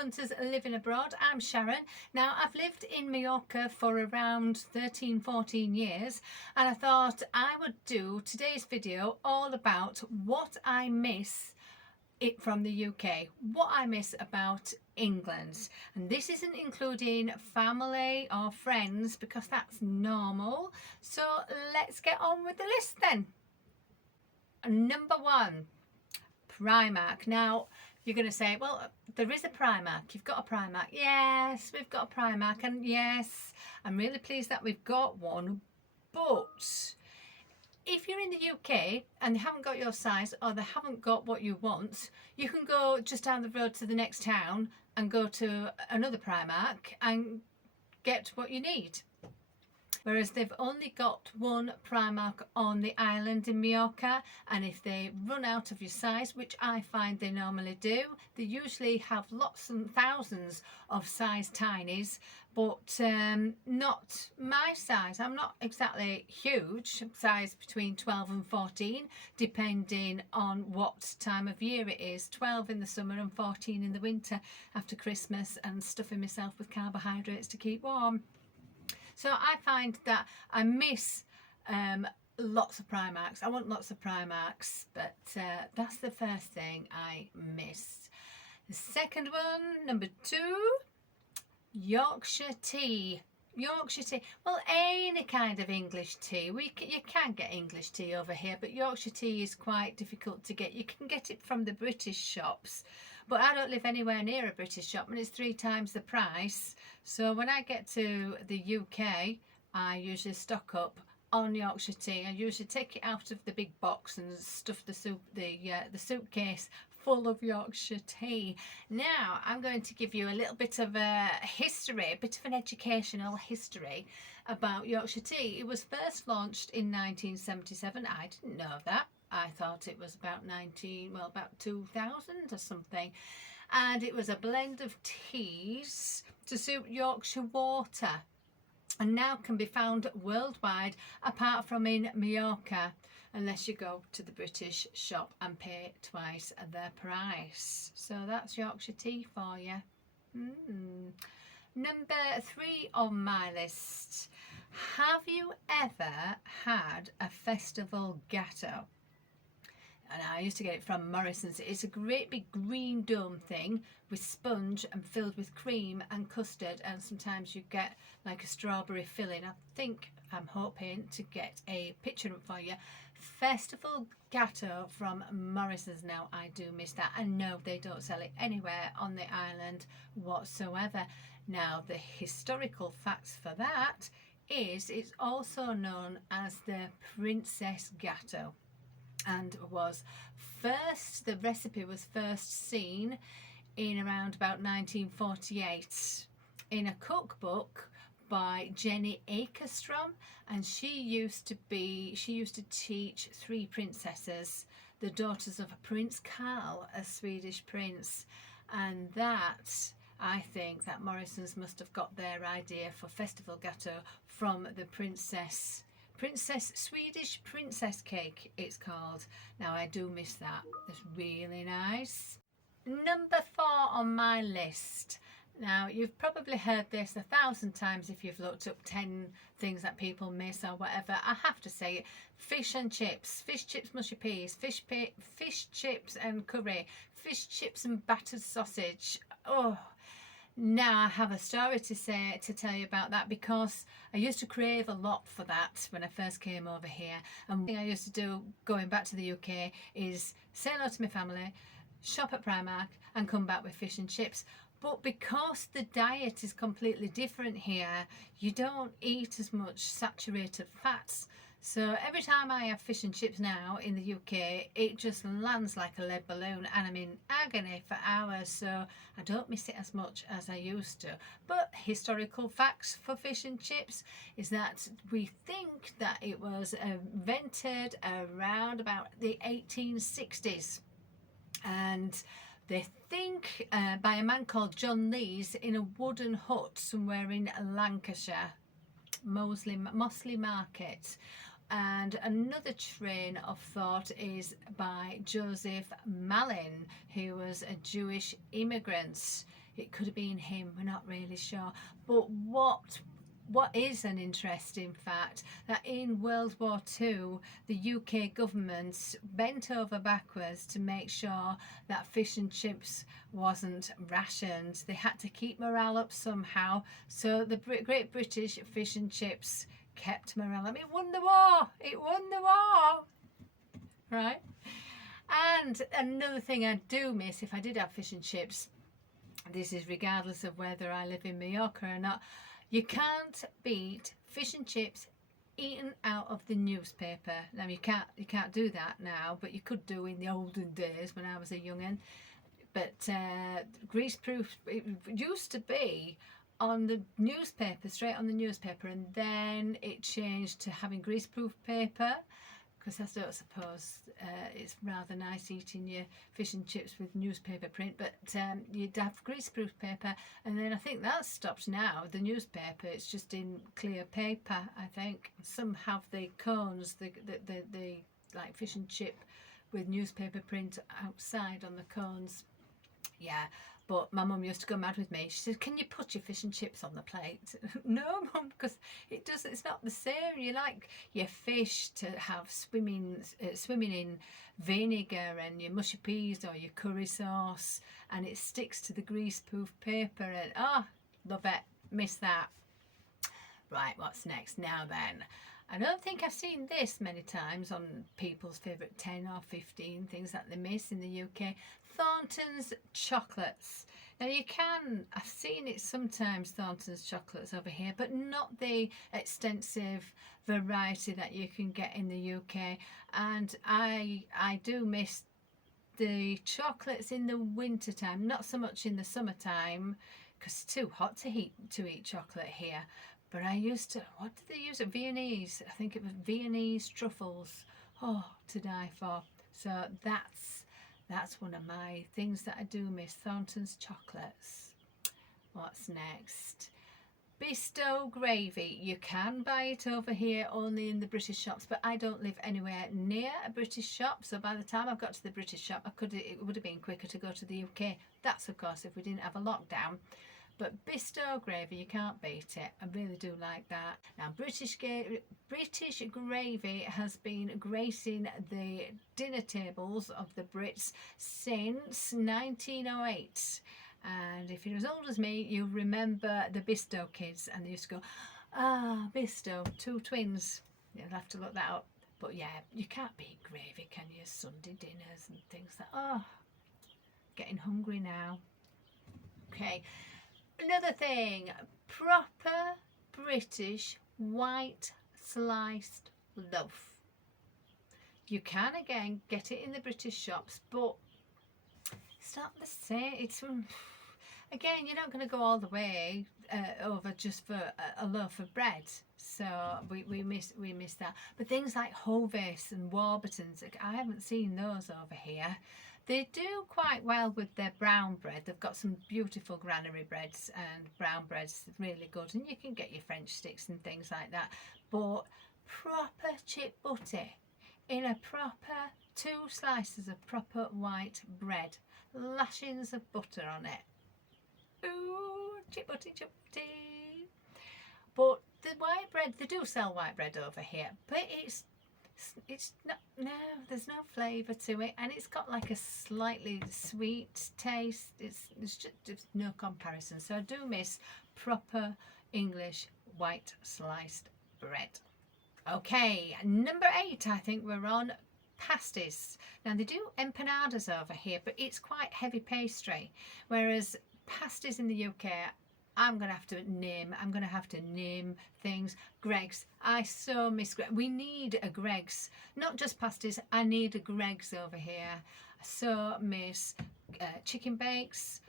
Hunters Living Abroad. I'm Sharon. Now, I've lived in Mallorca for around 13-14 years, and I thought I would do today's video all about what I miss from the UK, what I miss about England. And this isn't including family or friends because that's normal. So let's get on with the list then. Number 1, Primark. Now, you're going to say, well, there is a Primark. You've got a Primark. Yes, we've got a Primark. And yes, I'm really pleased that we've got one. But if you're in the UK and they haven't got your size or they haven't got what you want, you can go just down the road to the next town and go to another Primark and get what you need. Whereas they've only got one Primark on the island in Majorca, and if they run out of your size, which I find they normally do, they usually have lots and thousands of size tinies, but not my size. I'm not exactly huge, size between 12 and 14, depending on what time of year it is. 12 in the summer and 14 in the winter after Christmas and stuffing myself with carbohydrates to keep warm. So I find that I miss lots of Primarks. I want lots of Primarks, but that's the first thing I missed. The second one, number 2, Yorkshire Tea. Yorkshire Tea. Well, any kind of English tea. You can get English tea over here, but Yorkshire Tea is quite difficult to get. You can get it from the British shops, but I don't live anywhere near a British shop and it's 3 times the price. So when I get to the UK, I usually stock up on Yorkshire Tea. I usually take it out of the big box and stuff the suitcase full of Yorkshire Tea. Now I'm going to give you a little bit of a history, a bit of an educational history about Yorkshire Tea. It was first launched in 1977. I didn't know that. I thought it was about 2000 or something. And it was a blend of teas to suit Yorkshire water, and now can be found worldwide apart from in Mallorca, unless you go to the British shop and pay twice the price. So that's Yorkshire Tea for you. Number 3 on my list. Have you ever had a festival gateau? And I used to get it from Morrisons. It's a great big green dome thing with sponge and filled with cream and custard, and sometimes you get like a strawberry filling. I'm hoping to get a picture up for you. Festival gateau from Morrisons. Now I do miss that, and no, they don't sell it anywhere on the island whatsoever. Now the historical facts for that is it's also known as the Princess Gateau, and the recipe was first seen in around about 1948 in a cookbook by Jenny Akerstrom, and she used to teach 3 princesses, the daughters of Prince Carl, a Swedish prince, and that I think that Morrisons must have got their idea for festival gateau from the Swedish princess cake it's called. Now I do miss that. It's really nice. Number 4 on my list. Now you've probably heard this 1,000 times if you've looked up 10 things that people miss or whatever. I have to say it. Fish and chips. Fish chips, mushy peas. Fish chips and curry. Fish chips and battered sausage. Oh. Now I have a story to tell you about that, because I used to crave a lot for that when I first came over here. And one thing I used to do going back to the UK is say hello to my family, shop at Primark and come back with fish and chips. But because the diet is completely different here, you don't eat as much saturated fats. So every time I have fish and chips now in the UK, it just lands like a lead balloon and I'm in agony for hours, so I don't miss it as much as I used to. But historical facts for fish and chips is that we think that it was invented around about the 1860s, and they think by a man called John Lees in a wooden hut somewhere in Lancashire, Mosley Market. And another train of thought is by Joseph Malin, who was a Jewish immigrant. it could have been him, we're not really sure. But what is an interesting fact, that in World War II, the UK government bent over backwards to make sure that fish and chips wasn't rationed. They had to keep morale up somehow, so the Great British fish and chips kept morale up. It won the war! It won the war! Right? And another thing I do miss, if I did have fish and chips, this is regardless of whether I live in Mallorca or not, you can't beat fish and chips eaten out of the newspaper. Now you can't do that now, but you could do in the olden days when I was a young'un. But greaseproof, it used to be on the newspaper, straight on the newspaper, and then it changed to having greaseproof paper, because I don't suppose it's rather nice eating your fish and chips with newspaper print, but you'd have greaseproof paper, and then I think that's stopped now. The newspaper, it's just in clear paper, I think. Some have the cones, the like fish and chip with newspaper print outside on the cones. Yeah, but my mum used to go mad with me. She said, "Can you put your fish and chips on the plate?" No, Mum, because it's not the same. You like your fish to have swimming in vinegar and your mushy peas or your curry sauce, and it sticks to the greaseproof paper, and love it. Miss that. Right, what's next now then? I don't think I've seen this many times on people's favourite 10 or 15 things that they miss in the UK. Thorntons chocolates. Now I've seen it sometimes, Thorntons chocolates over here, but not the extensive variety that you can get in the UK. And I do miss the chocolates in the winter time, not so much in the summertime, because it's too hot to eat chocolate here. But I used to, what did they use? Viennese. I think it was Viennese truffles. Oh, to die for. So that's one of my things that I do miss. Thornton's chocolates. What's next? Bisto gravy. You can buy it over here only in the British shops, but I don't live anywhere near a British shop. So by the time I've got to the British shop, it would have been quicker to go to the UK. That's, of course, if we didn't have a lockdown. But Bisto gravy, you can't beat it. I really do like that. Now, British gravy has been gracing the dinner tables of the Brits since 1908. And if you're as old as me, you'll remember the Bisto kids. And they used to go, Bisto, 2 twins. You'll have to look that up. But yeah, you can't beat gravy, can you? Sunday dinners and things like, getting hungry now. Okay. Another thing, proper British white sliced loaf. You can again get it in the British shops, but it's not the same. It's again, you're not going to go all the way over just for a loaf of bread. So we miss that. But things like Hovis and Warburtons, I haven't seen those over here. They do quite well with their brown bread. They've got some beautiful granary breads, and brown bread's really good. And you can get your French sticks and things like that. But proper chip butter in a proper 2 slices of proper white bread. Lashings of butter on it. Ooh, chip butty, chip butty. But the white bread, they do sell white bread over here. But it's not, no, there's no flavour to it, and it's got like a slightly sweet taste. There's just no comparison. So I do miss proper English white sliced bread. Okay, number 8, I think we're on pasties. Now they do empanadas over here, but it's quite heavy pastry, whereas pasties in the UK, I'm going to have to name things. Gregg's. I so miss Gregg. We need a Gregg's. Not just pasties, I need a Gregg's over here. I so miss chicken bakes,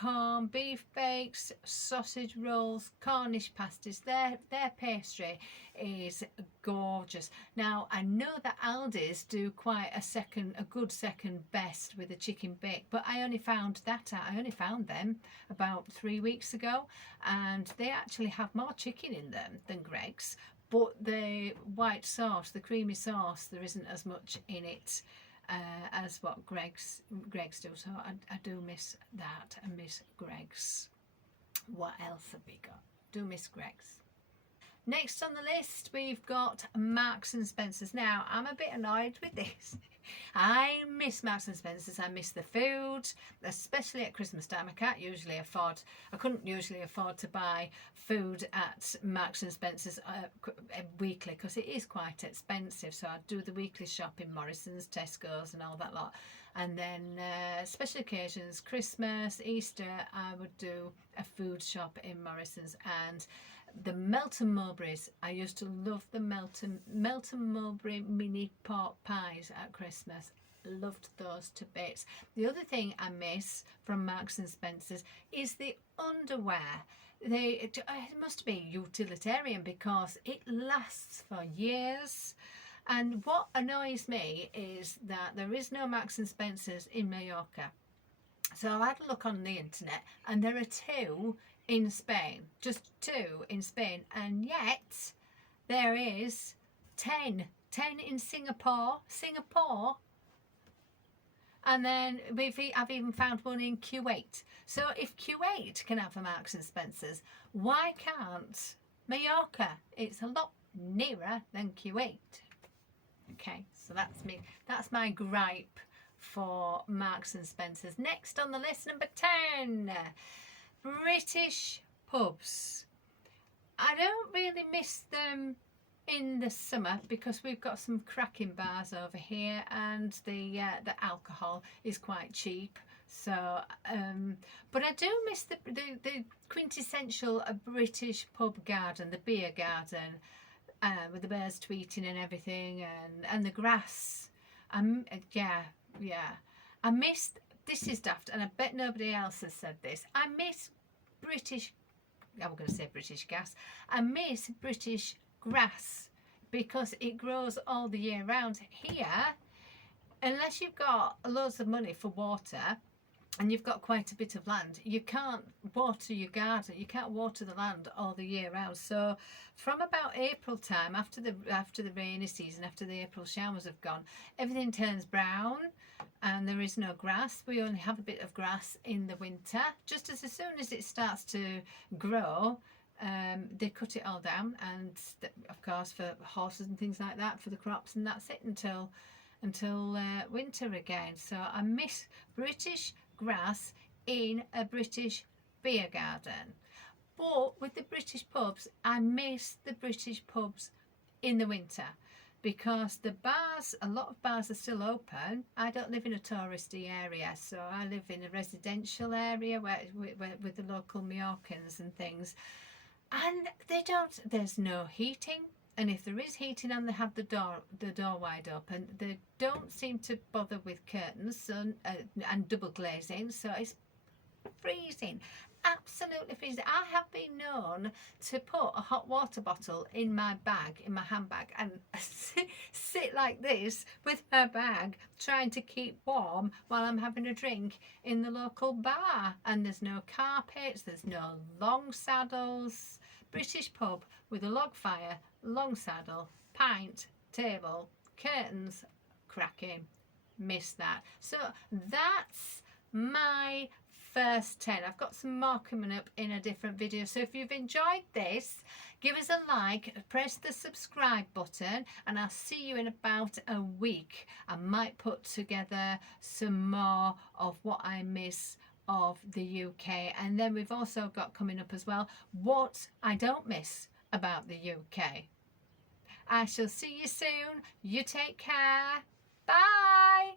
corned beef bakes, sausage rolls, Cornish pasties. Their pastry is gorgeous. Now I know that Aldi's do quite a good second best with the chicken bake, but I only found that out. I only found them about 3 weeks ago, and they actually have more chicken in them than Gregg's. But the white sauce, the creamy sauce, there isn't as much in it as what Greggs do. So I do miss that. I miss Greggs. What else have we got? Do miss Greggs. Next on the list, we've got Marks and Spencer's. Now, I'm a bit annoyed with this. I miss Marks and Spencer's. I miss the food, especially at Christmas time. I couldn't usually afford to buy food at Marks and Spencer's weekly, because it is quite expensive. So I'd do the weekly shop in Morrisons, Tesco's and all that lot. And then special occasions, Christmas, Easter, I would do a food shop in Morrisons. And the Melton Mulberries, I used to love the Melton Mulberry mini pork pies at Christmas. Loved those to bits. The other thing I miss from Marks and Spencer's is the underwear. It must be utilitarian because it lasts for years. And what annoys me is that there is no Marks and Spencer's in Mallorca. So I had a look on the internet, and there are 2 in Spain, just 2 in Spain, and yet there is 10 in Singapore, and then I've even found one in Kuwait. So if Kuwait can have a Marks and Spencer's, why can't Mallorca? It's a lot nearer than Kuwait. Okay, so that's my gripe for Marks and Spencer's. Next on the list, number 10, British pubs. I don't really miss them in the summer because we've got some cracking bars over here, and the alcohol is quite cheap. So, but I do miss the quintessential British pub garden, the beer garden, with the birds tweeting and everything, and the grass. Yeah. I miss. This is daft, and I bet nobody else has said this. I miss British. I'm going to say British gas. I miss British grass because it grows all the year round. Here, unless you've got loads of money for water and you've got quite a bit of land, you can't water your garden. You can't water the land all the year round. So from about April time, after the rainy season, after the April showers have gone, everything turns brown and there is no grass. We only have a bit of grass in the winter. Just as soon as it starts to grow, they cut it all down, and of course for horses and things like that, for the crops, and that's it until winter again. So I miss British grass in a British beer garden. But with the British pubs, I miss the British pubs in the winter because the bars, a lot of bars are still open. I don't live in a touristy area, so I live in a residential area where with the local Mallorcans and things. And there's no heating. And if there is heating and they have the door wide open, they don't seem to bother with curtains and double glazing, so it's freezing, absolutely freezing. I have been known to put a hot water bottle in my handbag, and sit like this with my bag, trying to keep warm while I'm having a drink in the local bar. And there's no carpets, there's no long saddles. British pub with a log fire, long saddle, pint, table, curtains, cracking. Miss that. So that's my first 10. I've got some more coming up in a different video. So if you've enjoyed this, give us a like, press the subscribe button, and I'll see you in about a week. I might put together some more of what I miss of the UK, and then we've also got coming up as well what I don't miss about the UK. I shall see you soon. You take care. Bye.